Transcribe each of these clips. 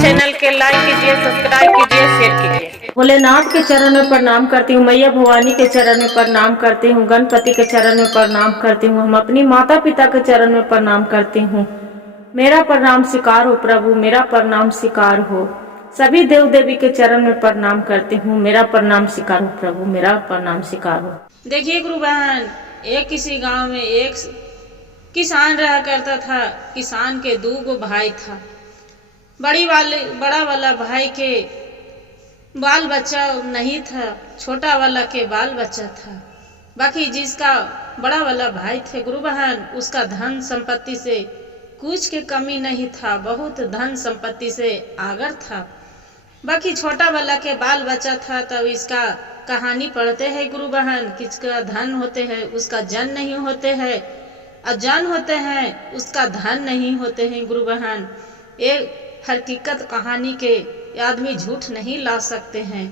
Channel के like कीजिए, subscribe कीजिए, शेयर कीजिए। भोलेनाथ के चरण में प्रणाम करती हूँ, मैया भवानी के चरण में प्रणाम करती हूँ, गणपति के चरण में प्रणाम करती हूँ, हम अपनी माता पिता के चरण में प्रणाम करती हूँ। मेरा प्रणाम स्वीकार हो प्रभु, मेरा प्रणाम स्वीकार हो। सभी देव देवी के चरण में प्रणाम करती हूँ, मेरा प्रणाम स्वीकार हो प्रभु, मेरा प्रणाम स्वीकार हो। देखिए गुरु बहन, एक किसी गांव में एक किसान रहा करता था। किसान के दो भाई था। बड़ा वाला भाई के बाल बच्चा नहीं था, छोटा वाला के बाल बच्चा था। बाकी जिसका बड़ा वाला भाई थे गुरु बहन, उसका धन संपत्ति से कुछ के कमी नहीं था, बहुत धन संपत्ति से आगर था। बाकी छोटा वाला के बाल बच्चा था। तब इसका कहानी पढ़ते हैं गुरु बहन, किसका धन होते हैं उसका जन नहीं होते हैं, अजन होते हैं उसका धन नहीं होते हैं गुरु बहन। एक हकीकत कहानी के आदमी झूठ नहीं ला सकते हैं।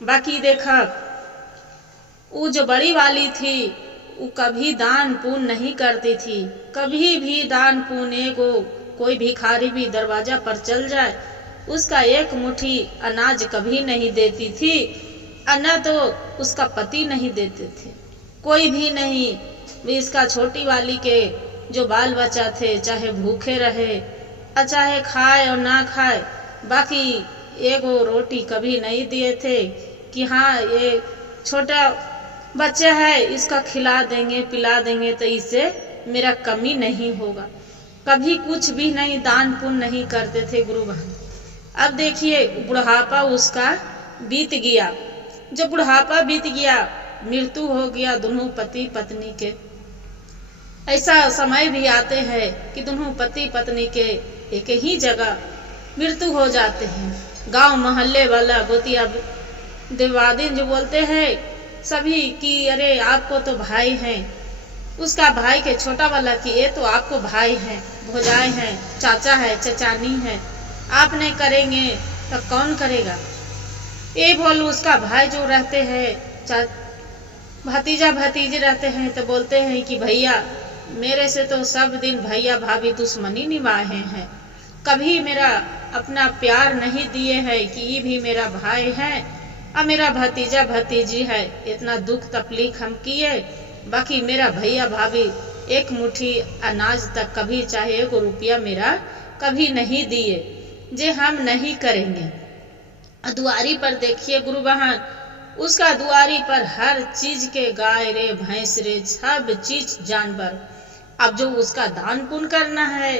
बाकी देखा, वो जो बड़ी वाली थी वो कभी दान पुण्य नहीं करती थी। कभी भी दान पुण्य को कोई भिखारी भी दरवाजा पर चल जाए उसका एक मुट्ठी अनाज कभी नहीं देती थी, न तो उसका पति नहीं देते थे, कोई भी नहीं। इसका छोटी वाली के जो बाल बच्चा थे चाहे भूखे रहे चाहे खाए और ना खाए, बाकी एगो रोटी कभी नहीं दिए थे कि हाँ ये छोटा बच्चा है इसका खिला देंगे पिला देंगे तो इससे मेरा कमी नहीं होगा। कभी कुछ भी नहीं, दान पुण्य नहीं करते थे गुरु बहन। अब देखिए बुढ़ापा उसका बीत गया। जब बुढ़ापा बीत गया, मृत्यु हो गया दोनों पति पत्नी के। ऐसा समय भी आते हैं कि दोनों पति पत्नी के एक ही जगह मृत्यु हो जाते हैं। गांव मोहल्ले वाला गोतिया देवादीन जो बोलते हैं सभी कि अरे आपको तो भाई हैं, उसका भाई के छोटा वाला कि ये तो आपको भाई हैं, भौजाई हैं, चाचा है, चचानी है, आप नहीं करेंगे तो कौन करेगा। ये बोल उसका भाई जो रहते हैं भतीजा भतीजे रहते हैं तो बोलते हैं कि भैया मेरे से तो सब दिन भैया भाभी दुश्मनी निभाए हैं, कभी मेरा अपना प्यार नहीं दिए है कि ये भी मेरा भाई है और मेरा भतीजा भतीजी है, इतना दुख तकलीफ हम किए, बाकी मेरा भैया भाभी एक मुट्ठी अनाज तक कभी चाहे 1 रुपया मेरा कभी नहीं दिए, जे हम नहीं करेंगे। दुआरी पर देखिए गुरु बहन, उसका दुआरी पर हर चीज के गाय रे भैंस रे सब चीज जानवर। अब जो उसका दान पुण्य करना है,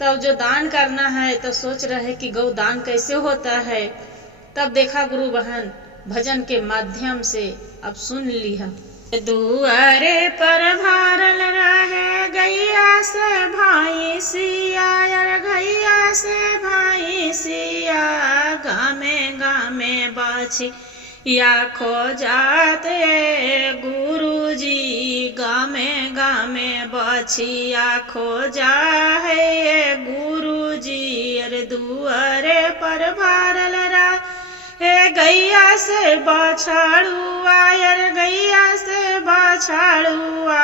तब जो दान करना है तो सोच रहे कि गौ दान कैसे होता है। तब देखा गुरु बहन भजन के माध्यम से अब सुन लिया। दुआरे पर भारल रहे गैया से भाई सिया, गैया से भाई सिया, गामे गामे बाछी या खो जाते गुरुजी, गामे गामे बछिया खो जाए गुरुजी। अरे दुआरे पर भारल रहे गैया से बछड़ुआ, गैया से बछड़ुआ,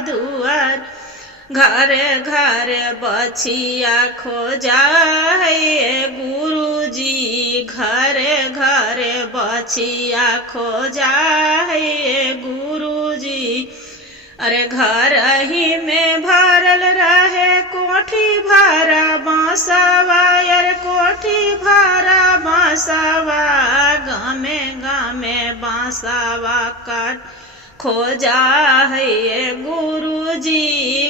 दुआर घर घर बछिया खो जाए गुरुजी, घर घर बछिया खो जाए गुरुजी। अरे घर ही में भरल रहे कोठी भरा बांसवा, कोठी भरा बांसवा, गामे गामे बांसवा काट खो जाए गुरुजी,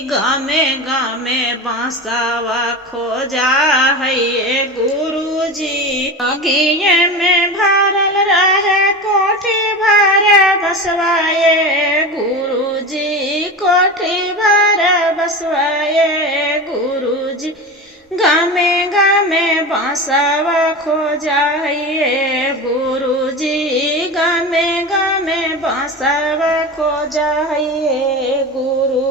गामे गामे बांसवा खो जाए गुरुजी। आगे में भरल रहे कोठी भरे बसवाए गुरुजी, कोठी भरे बसवाए गुरुजी, गामे गामे बांसवा खो जाए गुरुजी, गामे गामे बांसवा खो जाए गुरु।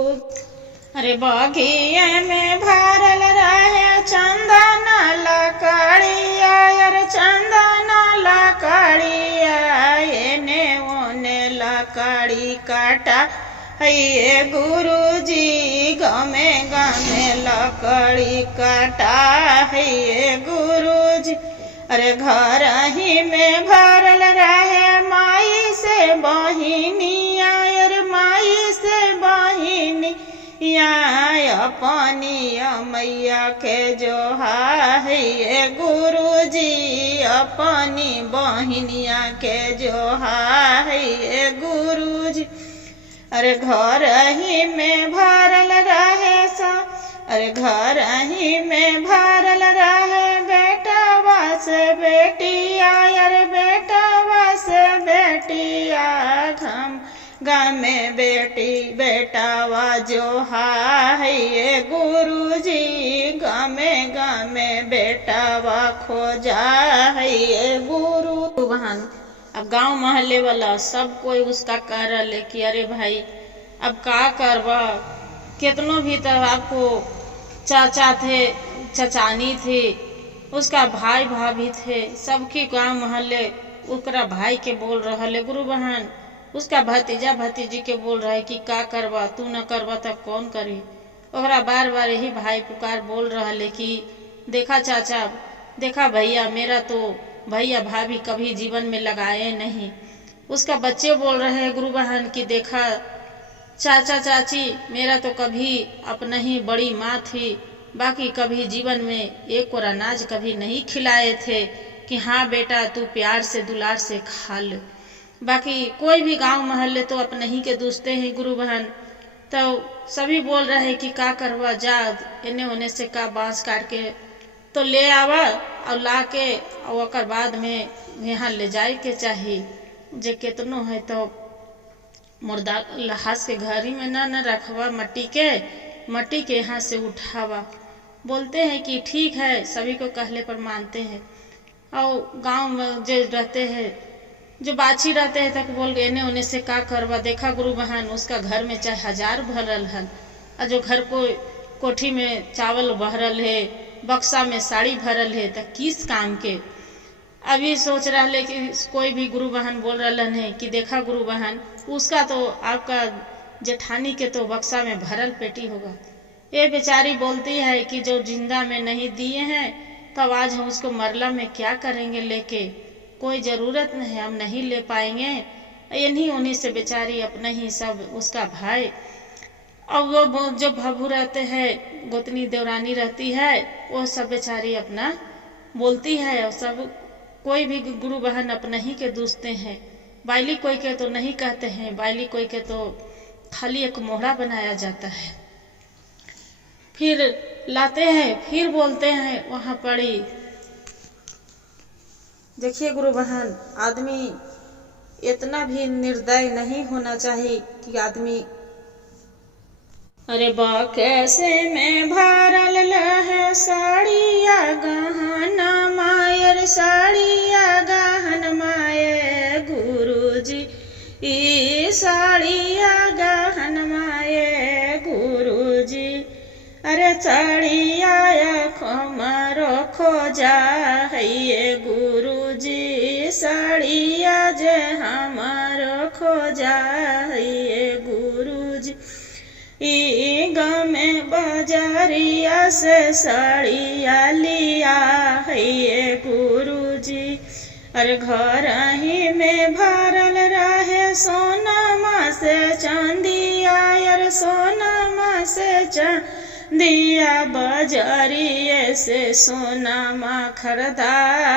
अरे बगिया में भरल रहे चंदन लकड़िया, चंदन लकड़िया, एने ओने लकड़ी काटा है ये गुरुजी गमे गमे लकड़ी काटा है ये गुरुजी। अरे घर ही में भरल रहे माई से बहिनिया, अरे माई से बहिनिया अपनी मैया के जोहा है ये गुरुजी अपनी बहिनिया के जोहा है ये गुरुजी। अरे घर ही में भरल रहे सा, अरे घर ही में भरल रहे बेटावा से बेटिया, अरे बेटावा से बेटिया घम गामे बेटी बेटावा जोहा है ये गुरुजी गामे गामे बेटावा खोजा है ये गुरु। बहन अब गांव मोहल्ले वाला सब कोई उसका कह रहे कि अरे भाई अब का करवा, कितनों भी तो आपको चाचा थे चचानी थे, उसका भाई भाभी थे, सबकी गांव मोहल्ले उसका भाई के बोल रहा गुरु बहन, उसका भतीजा भतीजी के बोल रहा है कि का करवा, तू न करवा तो कौन करी। ओकरा बार बार यही भाई पुकार बोल रहा है कि देखा चाचा, देखा भैया, मेरा तो भैया भाभी कभी जीवन में लगाए नहीं। उसका बच्चे बोल रहे हैं गुरु बहन कि देखा चाचा चाची, मेरा तो कभी अपना ही बड़ी माँ थी, बाकी कभी जीवन में एक और अनाज कभी नहीं खिलाए थे कि हाँ बेटा तू प्यार से दुलार से खा ले। बाकी कोई भी गांव मोहल्ले तो अपने ही के दोस्ते हैं गुरु बहन। तो सभी बोल रहे हैं कि का करवा, जा इन्हें होने से का बांस काट के तो ले आवा और ला के और बाद में यहाँ ले जाए के चाहिए। जे कितनो है तो मुर्दा लहास के घर ही में न रखवा, मट्टी के यहाँ से उठावा। बोलते हैं कि ठीक है, सभी को कहले पर मानते हैं। और गांव में जो रहते हैं, जो बाछी रहते हैं तक बोल एने ओने से का करवा। देखा गुरु बहन, उसका घर में चाहे 1000 भरल है और जो घर को कोठी में चावल भरल है, बक्सा में साड़ी भरल है, तो किस काम के। अभी सोच रहे कि कोई भी गुरु बहन बोल रहे हैं कि देखा गुरु बहन, उसका तो आपका जेठानी के तो बक्सा में भरल पेटी होगा। ये बेचारी बोलती है कि जो जिंदा में नहीं दिए हैं तब आज हम उसको मरला में क्या करेंगे लेके, कोई ज़रूरत नहीं, हम नहीं ले पाएंगे। इन्हीं उन्हीं से बेचारी अपना ही सब उसका भाई और वो जो भभू रहते हैं, गोतनी देवरानी रहती है, वो सब बेचारी अपना बोलती है। और सब कोई भी गुरु बहन अपना ही के दोस्ते हैं। बाइली कोई के तो नहीं कहते हैं, बाइली कोई के तो खाली एक मोहरा बनाया जाता है, फिर लाते हैं, फिर बोलते हैं वहाँ पड़ी। देखिए गुरु बहन, आदमी इतना भी निर्दय नहीं होना चाहिए कि आदमी अरे बा कैसे में भरल लहे साड़िया गहना मायर, साड़िया गहन माये गुरुजी, ई साड़िया गहन माये गुरुजी। अरे साड़िया हमारो खोजा है ये गुरुजी, साड़िया जे हमारो खोजा है ये गुरुजी। ई गमे बाजारिया से साड़िया लिया है ये गुरुजी। अरे घर ही में भरल रहे सोनमा से चांदिया, अरे सोनमा से चांदिया बाजारिये से सोनमा खरीदा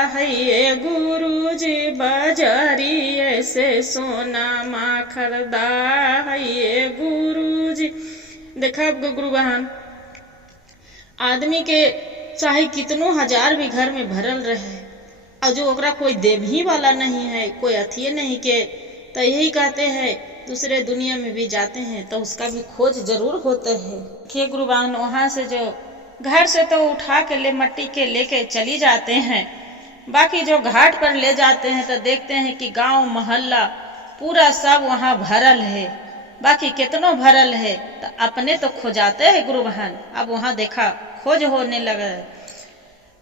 है ये गुरुजी, बाजारिये से सोनमा खरीदा है ये गुरुजी। देखा गुरु बहन, आदमी के चाहे कितनों 1000 भी घर में भरल रहे और जो ओकरा कोई देवी वाला नहीं है, कोई अथिये नहीं के, तो यही कहते हैं दूसरे दुनिया में भी जाते हैं तो उसका भी खोज जरूर होते हैं। देखिए गुरु बहन, वहाँ से जो घर से तो उठा के ले मट्टी के लेके चली जाते हैं, बाकी जो घाट पर ले जाते हैं तो देखते हैं कि गांव मोहल्ला पूरा सब वहाँ भरल है। बाकी कितनों भरल है तो अपने तो खोजाते हैं गुरु बहन। अब वहाँ देखा खोज होने लगा।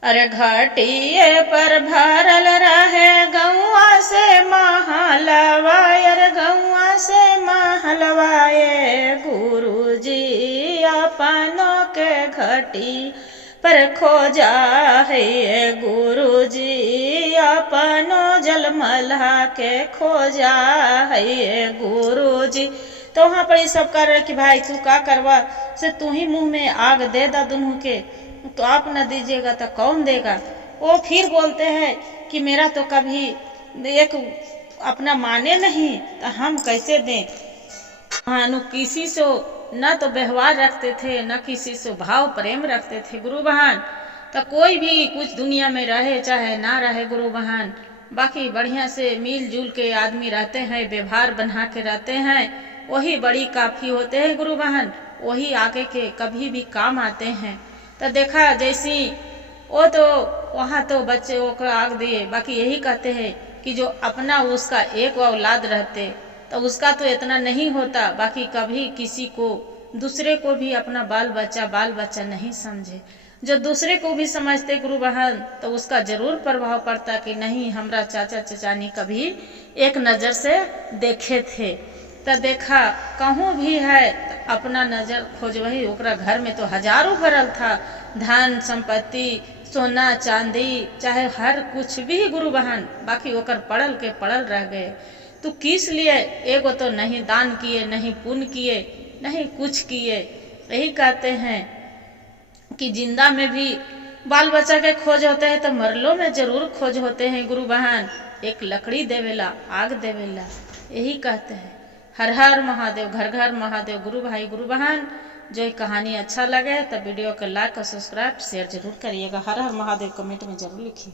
अरे घाटिए पर भरल रहे गौआ से महलवा, अरे गौआ से महलवाए गुरुजी अपनों के घटी पर खोजा है, गुरुजी अपनो जलमला के खोजा है गुरुजी। तो वहाँ पर ये सब कर रहे कि भाई तू का करवा से, तू ही मुंह में आग दे दा दोनों के, तो आप न दीजिएगा तो कौन देगा। वो फिर बोलते हैं कि मेरा तो कभी एक अपना माने नहीं तो हम कैसे दें। हाँ, किसी से न तो व्यवहार रखते थे, न किसी से भाव प्रेम रखते थे गुरु बहन। तो कोई भी कुछ दुनिया में रहे चाहे ना रहे गुरु बहन, बाकी बढ़िया से मिलजुल के आदमी रहते हैं, व्यवहार बना के रहते हैं, वही बड़ी काफी होते हैं गुरु बहन, वही आगे के कभी भी काम आते हैं। तो देखा जैसी वो तो वहाँ तो बच्चे वो को आग दिए, बाकी यही कहते हैं कि जो अपना उसका एक औलाद रहते तो उसका तो इतना नहीं होता, बाकी कभी किसी को दूसरे को भी अपना बाल बच्चा नहीं समझे। जो दूसरे को भी समझते गुरु बहन तो उसका जरूर प्रभाव पड़ता कि नहीं हमारा चाचा चचानी कभी एक नजर से देखे थे। तो देखा कहूँ भी है तो अपना नजर खोज, वही ओकरा घर में तो हजारों भरल था, धन संपत्ति सोना चांदी चाहे हर कुछ भी गुरु बहन, बाकी ओकर पड़ल के पड़ल रह गए। तो किस लिए एगो तो नहीं दान किए, नहीं पुण्य किए, नहीं कुछ किए। यही कहते हैं कि जिंदा में भी बाल बच्चा के खोज होते हैं तो मरलो में जरूर खोज होते हैं गुरु बहन। एक लकड़ी देवेला आग देवेला, यही कहते हैं। हर हर महादेव, घर घर महादेव। गुरु भाई गुरु बहन, जो ये कहानी अच्छा लगे तो वीडियो को लाइक और सब्सक्राइब शेयर जरूर करिएगा। हर हर महादेव कमेंट में जरूर लिखिए।